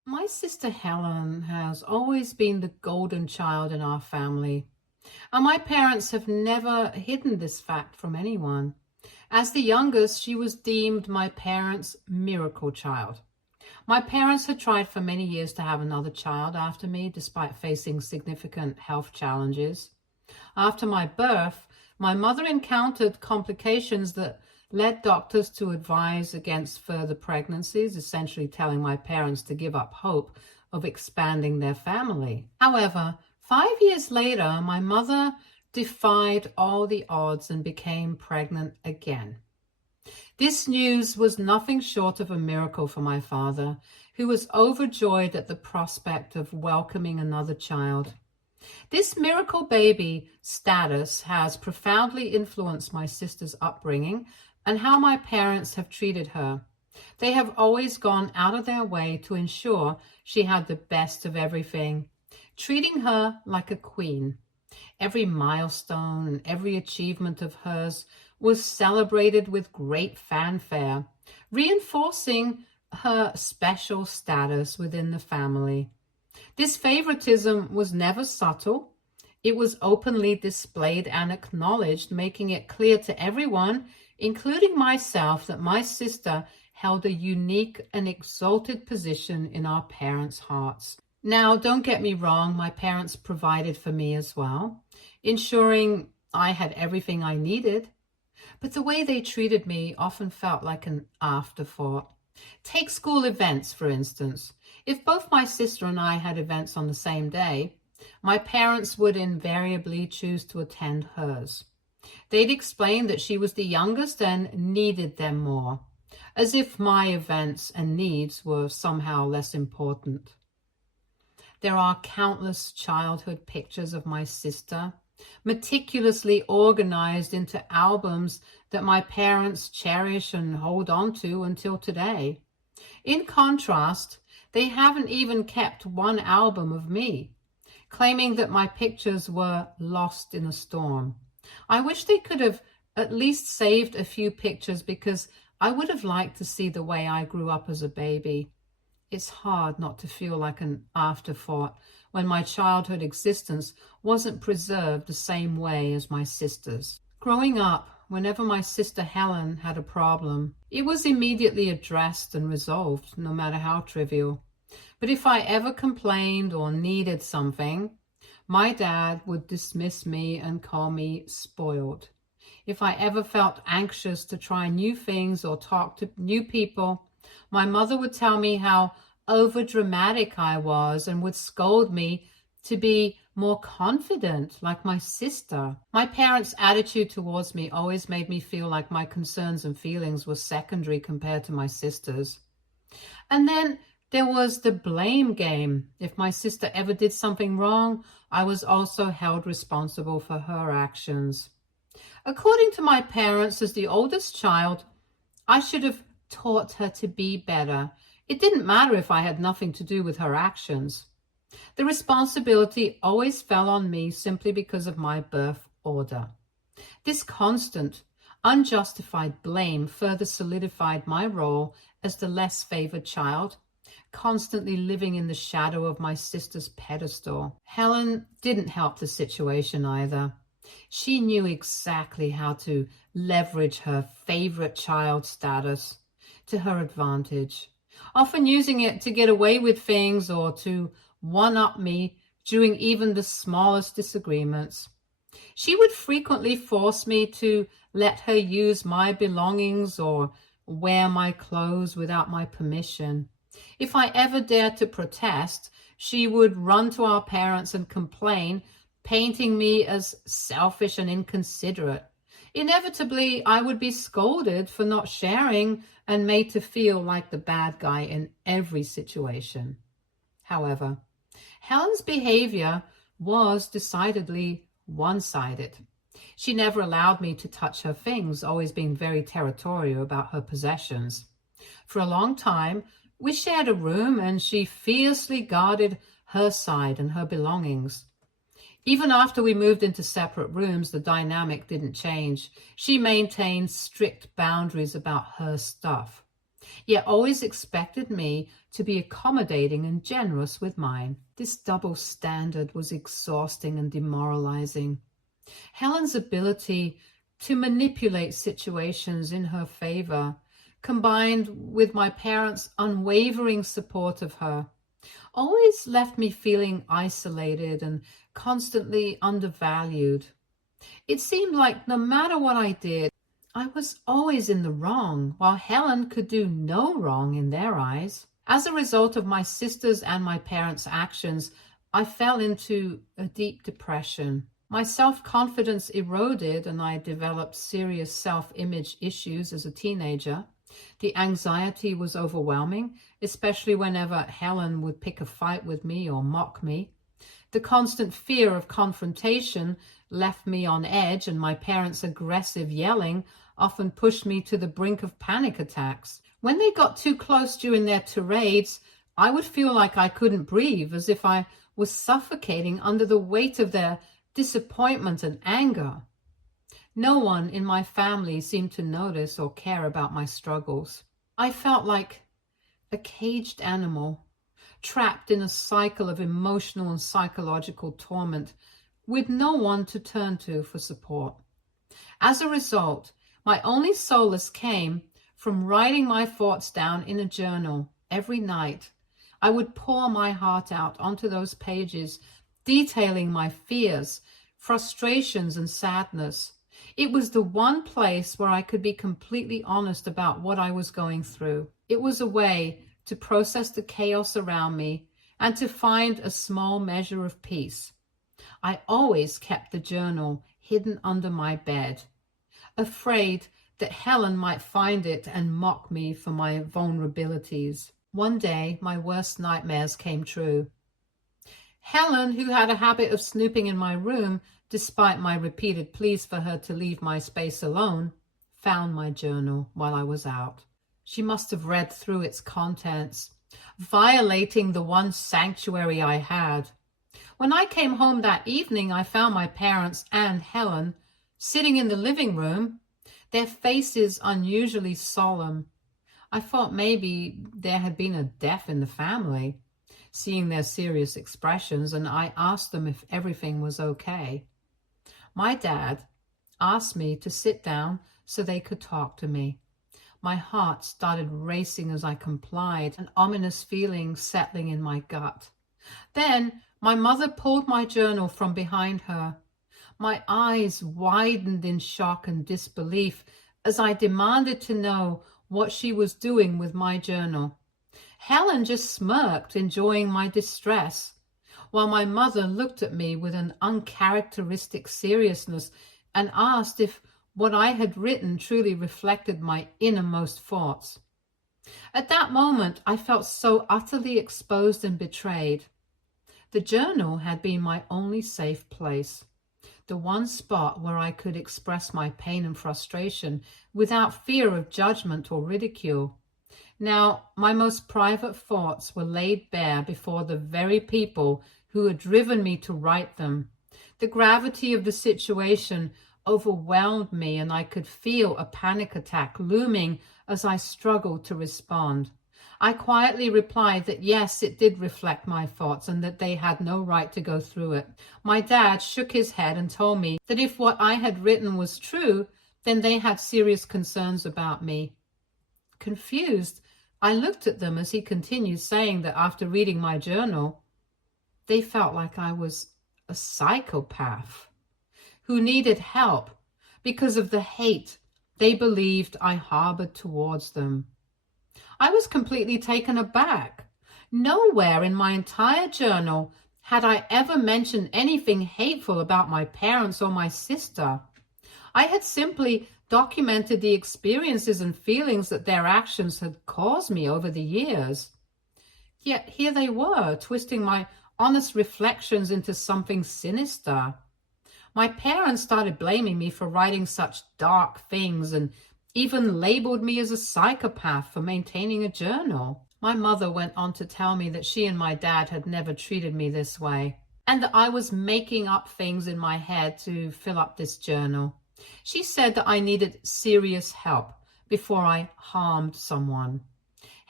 My sister Helen has always been the golden child in our family, and my parents have never hidden this fact from anyone. As the youngest, she was deemed my parents' miracle child. My parents had tried for many years to have another child after me, despite facing significant health challenges. After my birth, my mother encountered complications that led doctors to advise against further pregnancies, essentially telling my parents to give up hope of expanding their family. However, 5 years later, my mother defied all the odds and became pregnant again. This news was nothing short of a miracle for my father, who was overjoyed at the prospect of welcoming another child. This miracle baby status has profoundly influenced my sister's upbringing and how my parents have treated her. They have always gone out of their way to ensure she had the best of everything, treating her like a queen. Every milestone and every achievement of hers was celebrated with great fanfare, reinforcing her special status within the family. This favoritism was never subtle. It was openly displayed and acknowledged, making it clear to everyone, including myself, that my sister held a unique and exalted position in our parents' hearts. Now, don't get me wrong, my parents provided for me as well, ensuring I had everything I needed. But the way they treated me often felt like an afterthought. Take school events, for instance. If both my sister and I had events on the same day, my parents would invariably choose to attend hers. They'd explain that she was the youngest and needed them more, as if my events and needs were somehow less important. There are countless childhood pictures of my sister, meticulously organized into albums that my parents cherish and hold on to until today. In contrast, they haven't even kept one album of me, claiming that my pictures were lost in a storm. I wish they could have at least saved a few pictures, because I would have liked to see the way I grew up as a baby. It's hard not to feel like an afterthought when my childhood existence wasn't preserved the same way as my sister's. Growing up, whenever my sister Helen had a problem, it was immediately addressed and resolved, no matter how trivial. But if I ever complained or needed something, my dad would dismiss me and call me spoiled. If I ever felt anxious to try new things or talk to new people, my mother would tell me how overdramatic I was and would scold me to be more confident like my sister. My parents' attitude towards me always made me feel like my concerns and feelings were secondary compared to my sister's. And then there was the blame game. If my sister ever did something wrong, I was also held responsible for her actions. According to my parents, as the oldest child, I should have taught her to be better. It didn't matter if I had nothing to do with her actions. The responsibility always fell on me simply because of my birth order. This constant, unjustified blame further solidified my role as the less favored child, constantly living in the shadow of my sister's pedestal. Helen didn't help the situation either. She knew exactly how to leverage her favorite child status to her advantage, often using it to get away with things or to one-up me during even the smallest disagreements. She would frequently force me to let her use my belongings or wear my clothes without my permission. If I ever dared to protest, she would run to our parents and complain, painting me as selfish and inconsiderate. Inevitably, I would be scolded for not sharing and made to feel like the bad guy in every situation. However, Helen's behavior was decidedly one-sided. She never allowed me to touch her things, always being very territorial about her possessions. For a long time, we shared a room, and she fiercely guarded her side and her belongings. Even after we moved into separate rooms, the dynamic didn't change. She maintained strict boundaries about her stuff. yet always expected me to be accommodating and generous with mine. This double standard was exhausting and demoralizing. Helen's ability to manipulate situations in her favor, combined with my parents' unwavering support of her, always left me feeling isolated and constantly undervalued. It seemed like no matter what I did, I was always in the wrong, while Helen could do no wrong in their eyes. As a result of my sisters' and my parents' actions, I fell into a deep depression. My self-confidence eroded and I developed serious self-image issues as a teenager. The anxiety was overwhelming, especially whenever Helen would pick a fight with me or mock me. The constant fear of confrontation left me on edge, and my parents' aggressive yelling often pushed me to the brink of panic attacks. When they got too close during their tirades, I would feel like I couldn't breathe, as if I was suffocating under the weight of their disappointment and anger. No one in my family seemed to notice or care about my struggles. I felt like a caged animal, trapped in a cycle of emotional and psychological torment, with no one to turn to for support. As a result, my only solace came from writing my thoughts down in a journal every night. I would pour my heart out onto those pages, detailing my fears, frustrations, and sadness. It was the one place where I could be completely honest about what I was going through. It was a way to process the chaos around me and to find a small measure of peace. I always kept the journal hidden under my bed, afraid that Helen might find it and mock me for my vulnerabilities. One day, my worst nightmares came true. Helen, who had a habit of snooping in my room, despite my repeated pleas for her to leave my space alone, found my journal while I was out. She must have read through its contents, violating the one sanctuary I had. When I came home that evening, I found my parents and Helen sitting in the living room, their faces unusually solemn. I thought maybe there had been a death in the family. Seeing their serious expressions, and I asked them if everything was okay. My dad asked me to sit down so they could talk to me. My heart started racing as I complied, an ominous feeling settling in my gut. Then my mother pulled my journal from behind her. My eyes widened in shock and disbelief as I demanded to know what she was doing with my journal. Helen just smirked, enjoying my distress, while my mother looked at me with an uncharacteristic seriousness and asked if what I had written truly reflected my innermost thoughts. At that moment, I felt so utterly exposed and betrayed. The journal had been my only safe place, the one spot where I could express my pain and frustration without fear of judgment or ridicule. Now, my most private thoughts were laid bare before the very people who had driven me to write them. The gravity of the situation overwhelmed me, and I could feel a panic attack looming as I struggled to respond. I quietly replied that yes, it did reflect my thoughts and that they had no right to go through it. My dad shook his head and told me that if what I had written was true, then they had serious concerns about me. Confused, I looked at them as he continued, saying that after reading my journal, they felt like I was a psychopath who needed help because of the hate they believed I harbored towards them. I was completely taken aback. Nowhere in my entire journal had I ever mentioned anything hateful about my parents or my sister. I had simply documented the experiences and feelings that their actions had caused me over the years. Yet here they were, twisting my honest reflections into something sinister. My parents started blaming me for writing such dark things and even labeled me as a psychopath for maintaining a journal. My mother went on to tell me that she and my dad had never treated me this way, and that I was making up things in my head to fill up this journal. She said that I needed serious help before I harmed someone.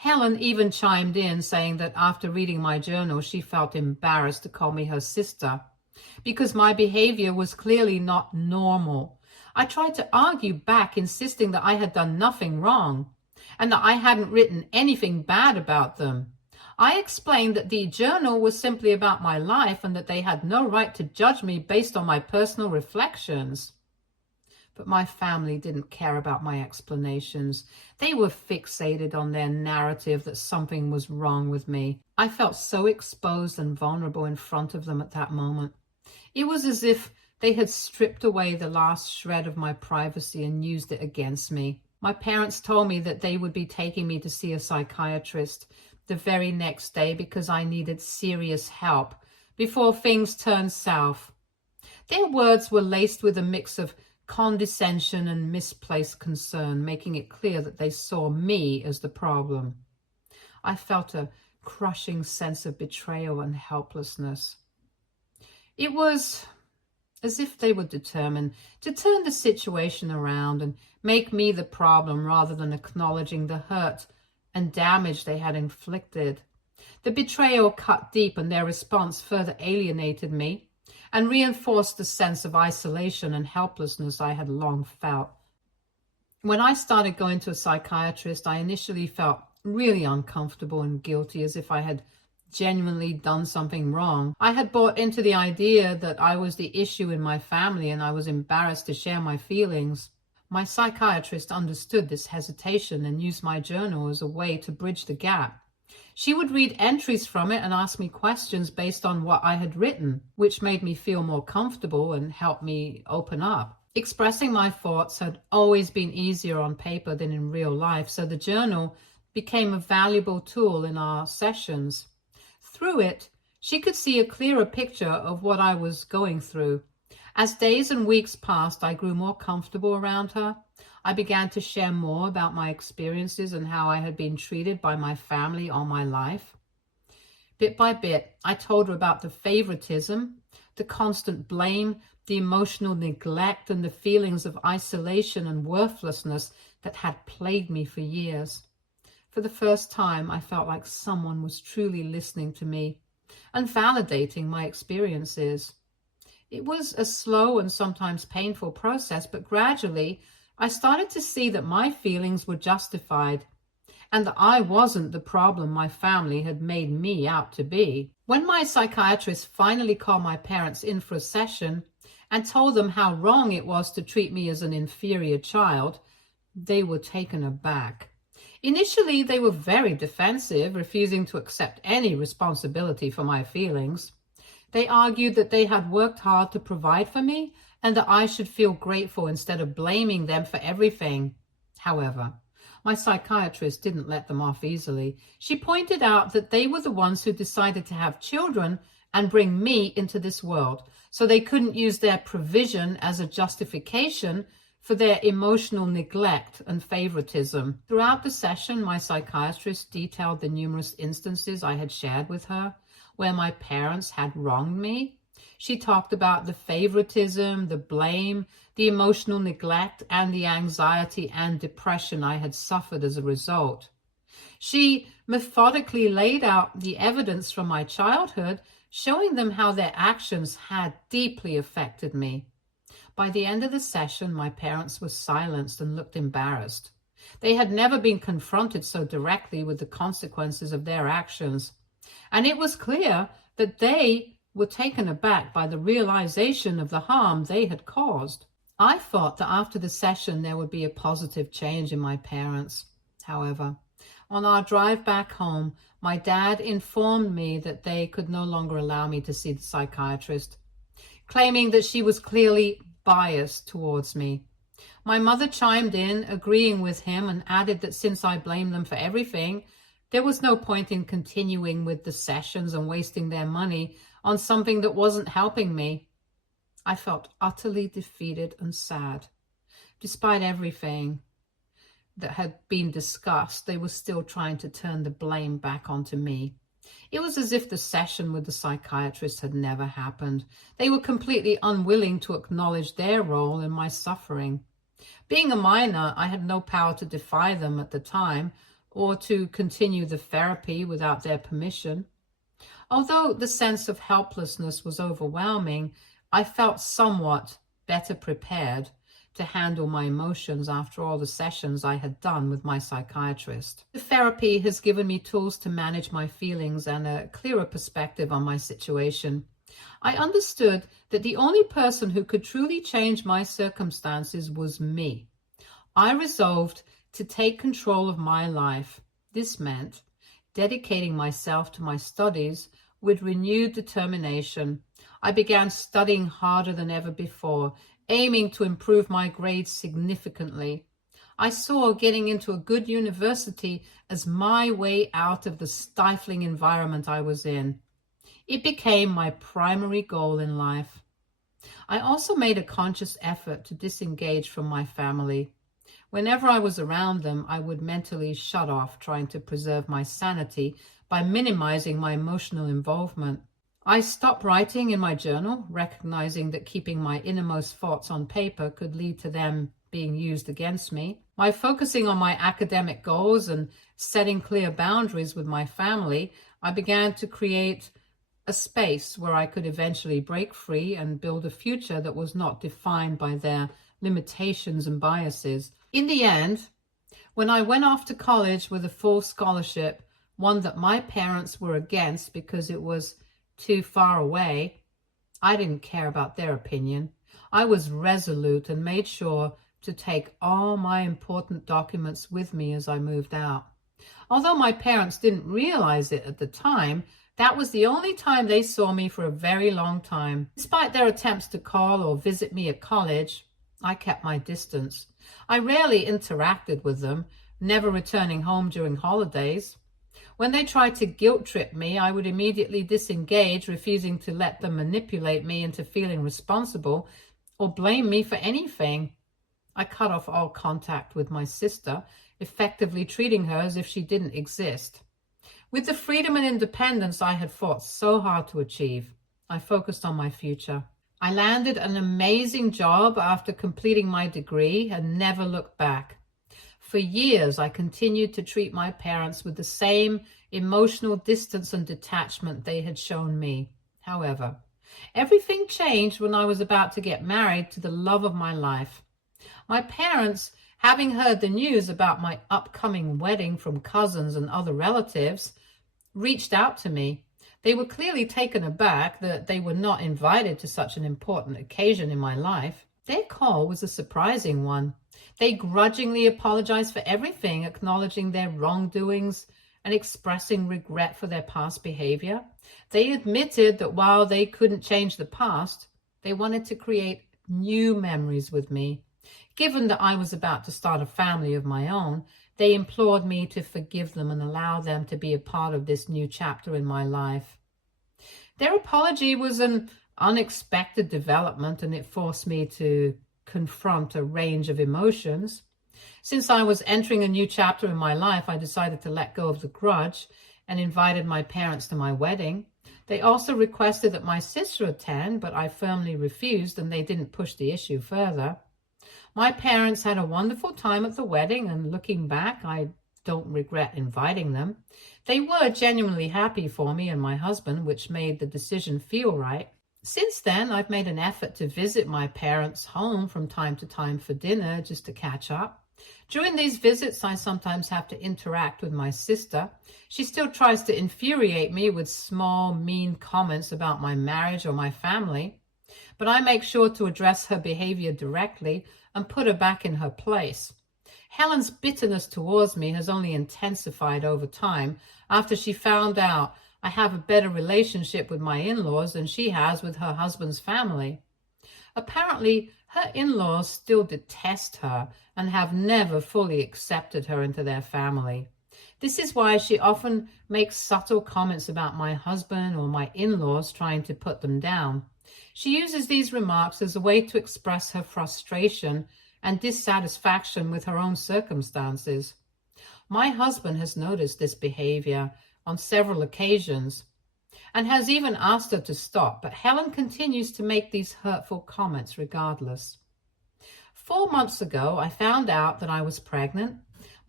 Helen even chimed in, saying that after reading my journal, she felt embarrassed to call me her sister because my behavior was clearly not normal. I tried to argue back, insisting that I had done nothing wrong and that I hadn't written anything bad about them. I explained that the journal was simply about my life and that they had no right to judge me based on my personal reflections. But my family didn't care about my explanations. They were fixated on their narrative that something was wrong with me. I felt so exposed and vulnerable in front of them at that moment. It was as if they had stripped away the last shred of my privacy and used it against me. My parents told me that they would be taking me to see a psychiatrist the very next day because I needed serious help before things turned south. Their words were laced with a mix of condescension and misplaced concern, making it clear that they saw me as the problem. I felt a crushing sense of betrayal and helplessness. It was as if they were determined to turn the situation around and make me the problem rather than acknowledging the hurt and damage they had inflicted. The betrayal cut deep, and their response further alienated me and reinforced the sense of isolation and helplessness I had long felt. When I started going to a psychiatrist, I initially felt really uncomfortable and guilty, as if I had genuinely done something wrong. I had bought into the idea that I was the issue in my family and I was embarrassed to share my feelings. My psychiatrist understood this hesitation and used my journal as a way to bridge the gap. She would read entries from it and ask me questions based on what I had written, which made me feel more comfortable and helped me open up. Expressing my thoughts had always been easier on paper than in real life, so the journal became a valuable tool in our sessions. Through it, she could see a clearer picture of what I was going through. As days and weeks passed, I grew more comfortable around her. I began to share more about my experiences and how I had been treated by my family all my life. Bit by bit, I told her about the favoritism, the constant blame, the emotional neglect, and the feelings of isolation and worthlessness that had plagued me for years. For the first time, I felt like someone was truly listening to me and validating my experiences. It was a slow and sometimes painful process, but gradually I started to see that my feelings were justified and that I wasn't the problem my family had made me out to be. When my psychiatrist finally called my parents in for a session and told them how wrong it was to treat me as an inferior child, they were taken aback. Initially, they were very defensive, refusing to accept any responsibility for my feelings. They argued that they had worked hard to provide for me and that I should feel grateful instead of blaming them for everything. However, my psychiatrist didn't let them off easily. She pointed out that they were the ones who decided to have children and bring me into this world, so they couldn't use their provision as a justification for their emotional neglect and favoritism. Throughout the session, my psychiatrist detailed the numerous instances I had shared with her where my parents had wronged me. She talked about the favoritism, the blame, the emotional neglect, and the anxiety and depression I had suffered as a result. She methodically laid out the evidence from my childhood, showing them how their actions had deeply affected me. By the end of the session, my parents were silenced and looked embarrassed. They had never been confronted so directly with the consequences of their actions, and it was clear that they were taken aback by the realization of the harm they had caused. I thought that after the session there would be a positive change in my parents. However, on our drive back home, my dad informed me that they could no longer allow me to see the psychiatrist, claiming that she was clearly biased towards me. My mother chimed in, agreeing with him, and added that since I blamed them for everything, there was no point in continuing with the sessions and wasting their money on something that wasn't helping me. I felt utterly defeated and sad. Despite everything that had been discussed, they were still trying to turn the blame back onto me. It was as if the session with the psychiatrist had never happened. They were completely unwilling to acknowledge their role in my suffering. Being a minor, I had no power to defy them at the time, or to continue the therapy without their permission. Although the sense of helplessness was overwhelming, I felt somewhat better prepared to handle my emotions after all the sessions I had done with my psychiatrist. The therapy has given me tools to manage my feelings and a clearer perspective on my situation. I understood that the only person who could truly change my circumstances was me. I resolved to take control of my life. This meant dedicating myself to my studies with renewed determination. I began studying harder than ever before, aiming to improve my grades significantly. I saw getting into a good university as my way out of the stifling environment I was in. It became my primary goal in life. I also made a conscious effort to disengage from my family. Whenever I was around them, I would mentally shut off, trying to preserve my sanity by minimizing my emotional involvement. I stopped writing in my journal, recognizing that keeping my innermost thoughts on paper could lead to them being used against me. By focusing on my academic goals and setting clear boundaries with my family, I began to create a space where I could eventually break free and build a future that was not defined by their limitations and biases. In the end, when I went off to college with a full scholarship, one that my parents were against because it was too far away, I didn't care about their opinion. I was resolute and made sure to take all my important documents with me as I moved out. Although my parents didn't realize it at the time, that was the only time they saw me for a very long time. Despite their attempts to call or visit me at college, I kept my distance. I rarely interacted with them, never returning home during holidays. When they tried to guilt trip me, I would immediately disengage, refusing to let them manipulate me into feeling responsible or blame me for anything. I cut off all contact with my sister, effectively treating her as if she didn't exist. With the freedom and independence I had fought so hard to achieve, I focused on my future. I landed an amazing job after completing my degree and never looked back. For years, I continued to treat my parents with the same emotional distance and detachment they had shown me. However, everything changed when I was about to get married to the love of my life. My parents, having heard the news about my upcoming wedding from cousins and other relatives, reached out to me. They were clearly taken aback that they were not invited to such an important occasion in my life. Their call was a surprising one. They grudgingly apologized for everything, acknowledging their wrongdoings and expressing regret for their past behavior. They admitted that while they couldn't change the past, they wanted to create new memories with me. Given that I was about to start a family of my own, they implored me to forgive them and allow them to be a part of this new chapter in my life. Their apology was an unexpected development, and it forced me to confront a range of emotions. Since I was entering a new chapter in my life, I decided to let go of the grudge and invited my parents to my wedding. They also requested that my sister attend, but I firmly refused, and they didn't push the issue further. My parents had a wonderful time at the wedding, and looking back, I don't regret inviting them. They were genuinely happy for me and my husband, which made the decision feel right. Since then, I've made an effort to visit my parents' home from time to time for dinner, just to catch up. During these visits, I sometimes have to interact with my sister. She still tries to infuriate me with small, mean comments about my marriage or my family, but I make sure to address her behavior directly and put her back in her place. Helen's bitterness towards me has only intensified over time after she found out I have a better relationship with my in-laws than she has with her husband's family. Apparently, her in-laws still detest her and have never fully accepted her into their family. This is why she often makes subtle comments about my husband or my in-laws, trying to put them down. She uses these remarks as a way to express her frustration and dissatisfaction with her own circumstances. My husband has noticed this behavior on several occasions and has even asked her to stop, but Helen continues to make these hurtful comments regardless. 4 months ago, I found out that I was pregnant.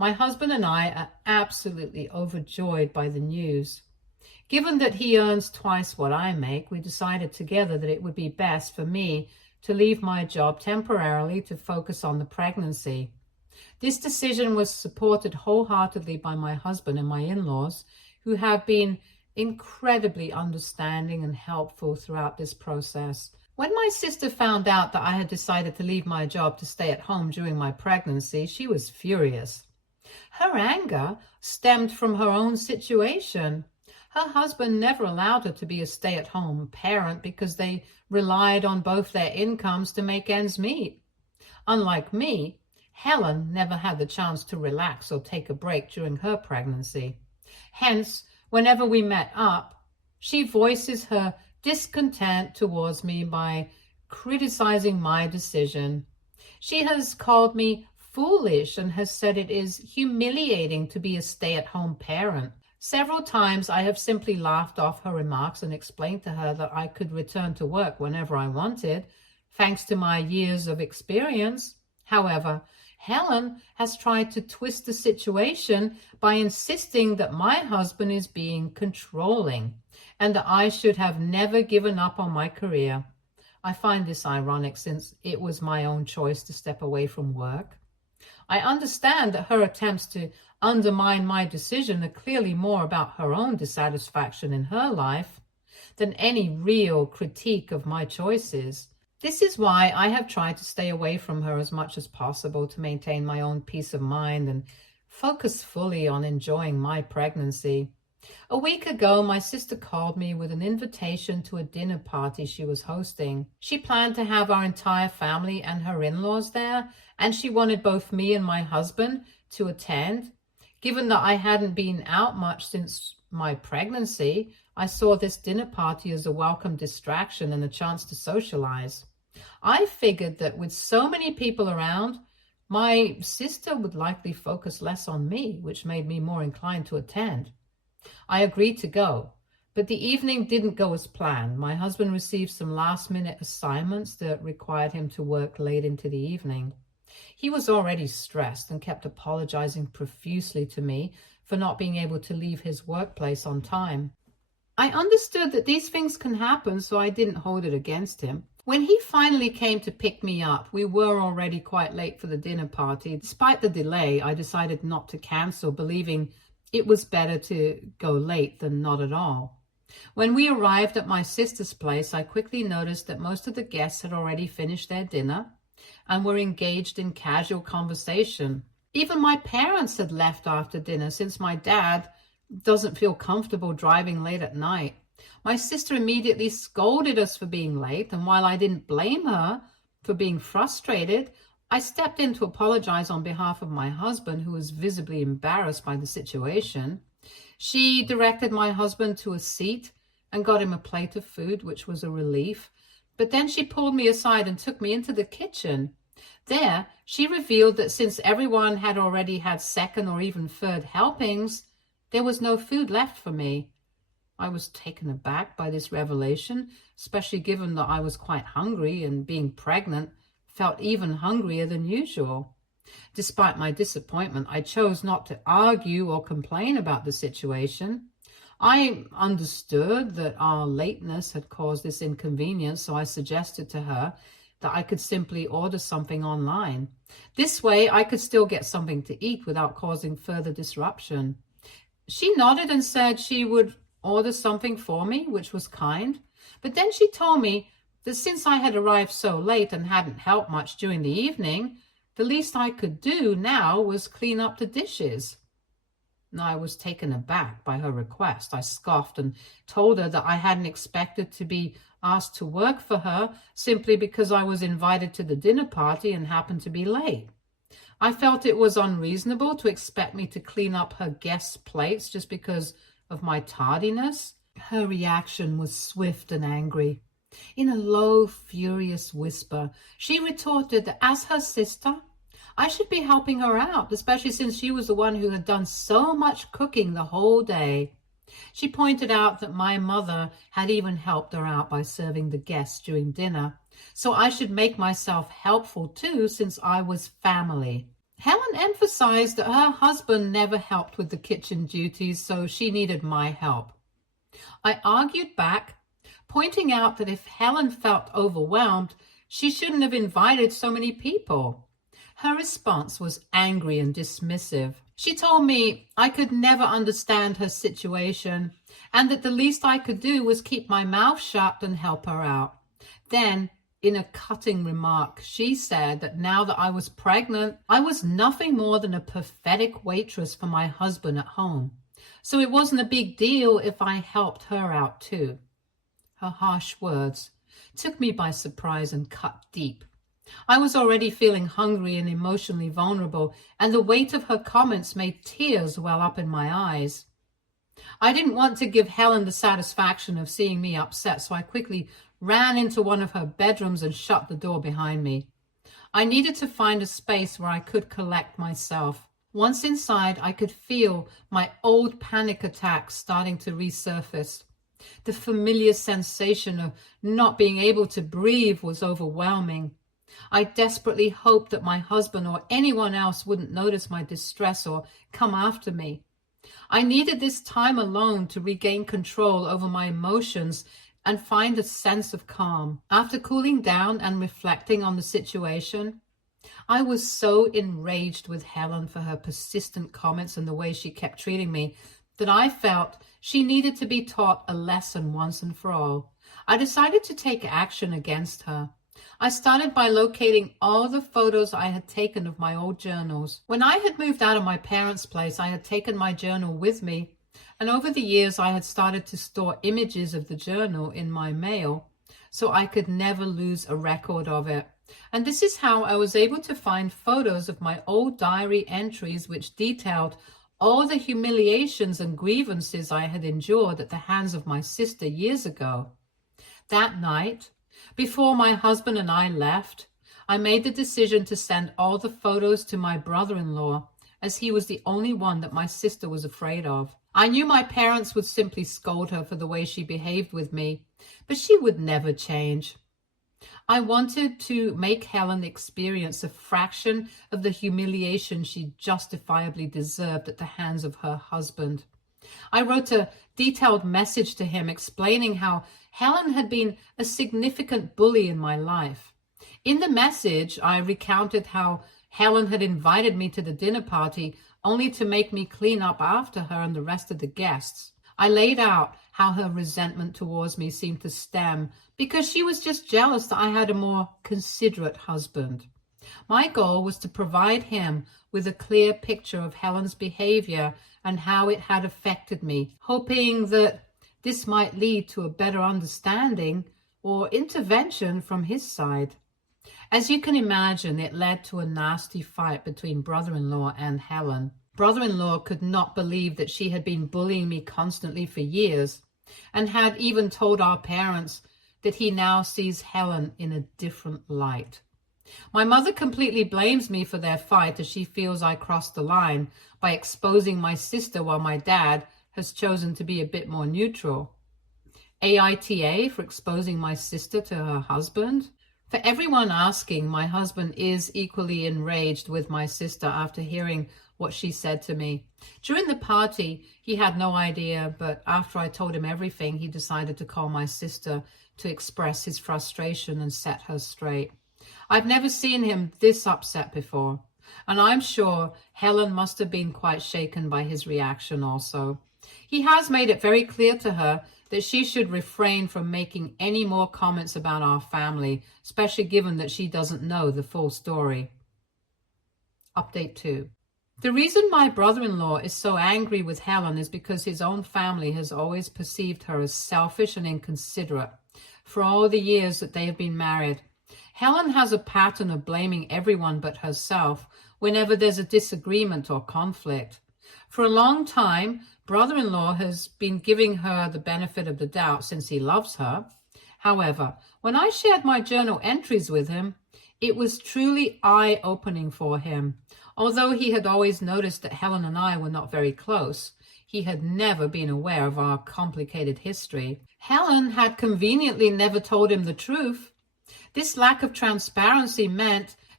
My husband and I are absolutely overjoyed by the news. Given that he earns twice what I make, we decided together that it would be best for me to leave my job temporarily to focus on the pregnancy. This decision was supported wholeheartedly by my husband and my in-laws, who have been incredibly understanding and helpful throughout this process. When my sister found out that I had decided to leave my job to stay at home during my pregnancy, she was furious. Her anger stemmed from her own situation. Her husband never allowed her to be a stay-at-home parent because they relied on both their incomes to make ends meet. Unlike me, Helen never had the chance to relax or take a break during her pregnancy. Hence, whenever we met up, she voices her discontent towards me by criticizing my decision. She has called me foolish and has said it is humiliating to be a stay-at-home parent. Several times I have simply laughed off her remarks and explained to her that I could return to work whenever I wanted, thanks to my years of experience. However, Helen has tried to twist the situation by insisting that my husband is being controlling and that I should have never given up on my career. I find this ironic since it was my own choice to step away from work. I understand that her attempts to undermine my decision are clearly more about her own dissatisfaction in her life than any real critique of my choices. This is why I have tried to stay away from her as much as possible to maintain my own peace of mind and focus fully on enjoying my pregnancy. A week ago, my sister called me with an invitation to a dinner party she was hosting. She planned to have our entire family and her in-laws there, and she wanted both me and my husband to attend. Given that I hadn't been out much since my pregnancy, I saw this dinner party as a welcome distraction and a chance to socialize. I figured that with so many people around, my sister would likely focus less on me, which made me more inclined to attend. I agreed to go, but the evening didn't go as planned. My husband received some last-minute assignments that required him to work late into the evening. He was already stressed and kept apologizing profusely to me for not being able to leave his workplace on time. I understood that these things can happen, so I didn't hold it against him. When he finally came to pick me up, we were already quite late for the dinner party. Despite the delay, I decided not to cancel, believing it was better to go late than not at all. When we arrived at my sister's place, I quickly noticed that most of the guests had already finished their dinner and were engaged in casual conversation. Even my parents had left after dinner, since my dad doesn't feel comfortable driving late at night. My sister immediately scolded us for being late, and while I didn't blame her for being frustrated, I stepped in to apologize on behalf of my husband, who was visibly embarrassed by the situation. She directed my husband to a seat and got him a plate of food, which was a relief. But then she pulled me aside and took me into the kitchen. There, she revealed that since everyone had already had second or even third helpings, there was no food left for me. I was taken aback by this revelation, especially given that I was quite hungry and, being pregnant, felt even hungrier than usual. Despite my disappointment, I chose not to argue or complain about the situation. I understood that our lateness had caused this inconvenience, so I suggested to her that I could simply order something online. This way, I could still get something to eat without causing further disruption. She nodded and said she would order something for me, which was kind. But then she told me that since I had arrived so late and hadn't helped much during the evening, the least I could do now was clean up the dishes. I was taken aback by her request. I scoffed and told her that I hadn't expected to be asked to work for her simply because I was invited to the dinner party and happened to be late. I felt it was unreasonable to expect me to clean up her guests' plates just because of my tardiness. Her reaction was swift and angry. In a low, furious whisper, she retorted that as her sister, I should be helping her out, especially since she was the one who had done so much cooking the whole day. She pointed out that my mother had even helped her out by serving the guests during dinner, so I should make myself helpful too, since I was family. Helen emphasized that her husband never helped with the kitchen duties, so she needed my help. I argued back, pointing out that if Helen felt overwhelmed, she shouldn't have invited so many people. Her response was angry and dismissive. She told me I could never understand her situation and that the least I could do was keep my mouth shut and help her out. Then, in a cutting remark, she said that now that I was pregnant, I was nothing more than a pathetic waitress for my husband at home. So it wasn't a big deal if I helped her out too. Her harsh words took me by surprise and cut deep. I was already feeling hungry and emotionally vulnerable, and the weight of her comments made tears well up in my eyes. I didn't want to give Helen the satisfaction of seeing me upset, so I quickly ran into one of her bedrooms and shut the door behind me. I needed to find a space where I could collect myself. Once inside, I could feel my old panic attacks starting to resurface. The familiar sensation of not being able to breathe was overwhelming. I desperately hoped that my husband or anyone else wouldn't notice my distress or come after me. I needed this time alone to regain control over my emotions and find a sense of calm. After cooling down and reflecting on the situation, I was so enraged with Helen for her persistent comments and the way she kept treating me that I felt she needed to be taught a lesson once and for all. I decided to take action against her. I started by locating all the photos I had taken of my old journals. When I had moved out of my parents' place, I had taken my journal with me, and over the years I had started to store images of the journal in my mail so I could never lose a record of it. And this is how I was able to find photos of my old diary entries which detailed all the humiliations and grievances I had endured at the hands of my sister years ago. That night, before my husband and I left, I made the decision to send all the photos to my brother-in-law, as he was the only one that my sister was afraid of. I knew my parents would simply scold her for the way she behaved with me, but she would never change. I wanted to make Helen experience a fraction of the humiliation she justifiably deserved at the hands of her husband. I wrote a detailed message to him explaining how Helen had been a significant bully in my life. In the message, I recounted how Helen had invited me to the dinner party only to make me clean up after her and the rest of the guests. I laid out how her resentment towards me seemed to stem because she was just jealous that I had a more considerate husband. My goal was to provide him with a clear picture of Helen's behavior and how it had affected me, hoping that this might lead to a better understanding or intervention from his side. As you can imagine, it led to a nasty fight between brother-in-law and Helen. Brother-in-law could not believe that she had been bullying me constantly for years and had even told our parents that he now sees Helen in a different light. My mother completely blames me for their fight as she feels I crossed the line by exposing my sister while my dad has chosen to be a bit more neutral. AITA for exposing my sister to her husband. For everyone asking, my husband is equally enraged with my sister after hearing what she said to me. During the party, he had no idea, but after I told him everything, he decided to call my sister to express his frustration and set her straight. I've never seen him this upset before, and I'm sure Helen must have been quite shaken by his reaction also. He has made it very clear to her that she should refrain from making any more comments about our family, especially given that she doesn't know the full story. Update 2. The reason my brother-in-law is so angry with Helen is because his own family has always perceived her as selfish and inconsiderate for all the years that they have been married. Helen has a pattern of blaming everyone but herself whenever there's a disagreement or conflict. For a long time, brother-in-law has been giving her the benefit of the doubt since he loves her. However, when I shared my journal entries with him, it was truly eye-opening for him. Although he had always noticed that Helen and I were not very close, he had never been aware of our complicated history. Helen had conveniently never told him the truth. This lack of transparency meant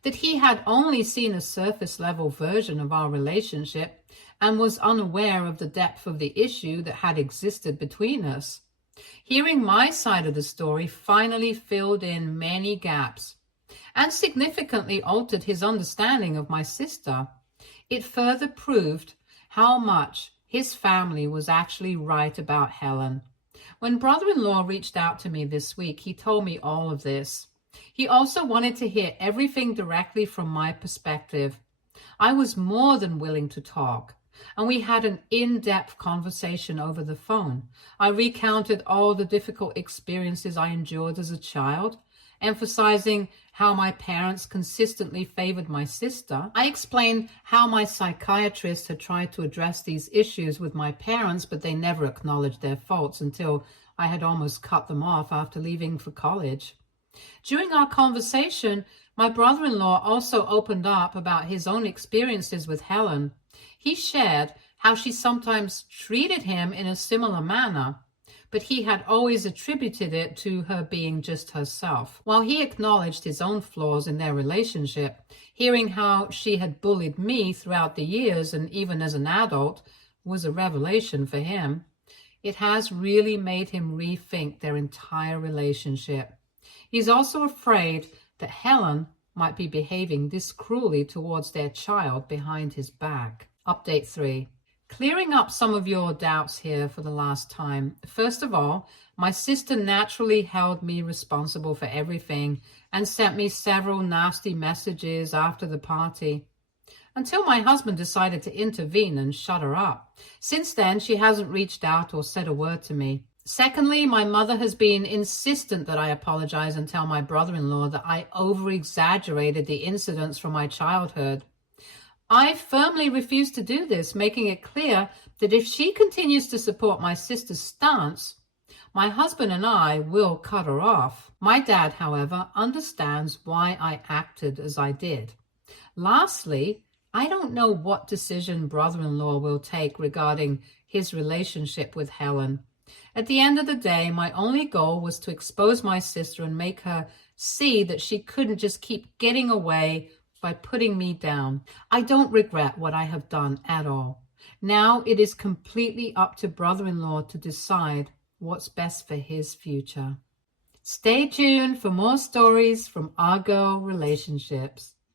that he had only seen a surface level version of our relationship and was unaware of the depth of the issue that had existed between us. Hearing my side of the story finally filled in many gaps and significantly altered his understanding of my sister. It further proved how much his family was actually right about Helen. When brother-in-law reached out to me this week, he told me all of this. He also wanted to hear everything directly from my perspective. I was more than willing to talk, and we had an in-depth conversation over the phone. I recounted all the difficult experiences I endured as a child, emphasizing how my parents consistently favored my sister. I explained how my psychiatrist had tried to address these issues with my parents, but they never acknowledged their faults until I had almost cut them off after leaving for college. During our conversation, my brother-in-law also opened up about his own experiences with Helen. He shared how she sometimes treated him in a similar manner, but he had always attributed it to her being just herself. While he acknowledged his own flaws in their relationship, hearing how she had bullied me throughout the years and even as an adult was a revelation for him. It has really made him rethink their entire relationship. He's also afraid that Helen might be behaving this cruelly towards their child behind his back. Update 3. Clearing up some of your doubts here for the last time. First of all, my sister naturally held me responsible for everything and sent me several nasty messages after the party, until my husband decided to intervene and shut her up. Since then, she hasn't reached out or said a word to me. Secondly, my mother has been insistent that I apologize and tell my brother-in-law that I over-exaggerated the incidents from my childhood. I firmly refuse to do this, making it clear that if she continues to support my sister's stance, my husband and I will cut her off. My dad, however, understands why I acted as I did. Lastly, I don't know what decision brother-in-law will take regarding his relationship with Helen. At the end of the day, my only goal was to expose my sister and make her see that she couldn't just keep getting away by putting me down. I don't regret what I have done at all. Now it is completely up to brother-in-law to decide what's best for his future. Stay tuned for more stories from our girl relationships.